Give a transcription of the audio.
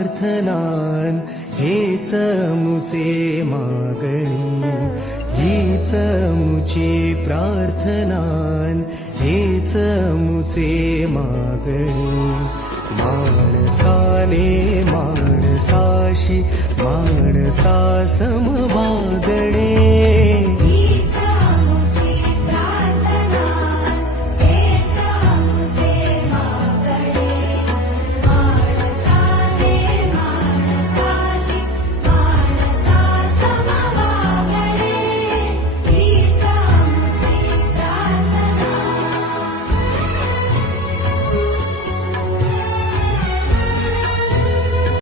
प्रार्थनान हेच मुचे मागणी, हीच मुची प्रार्थनान हेच मुचे मागणी. माणसाने माणसाशी माणसासम वागणे,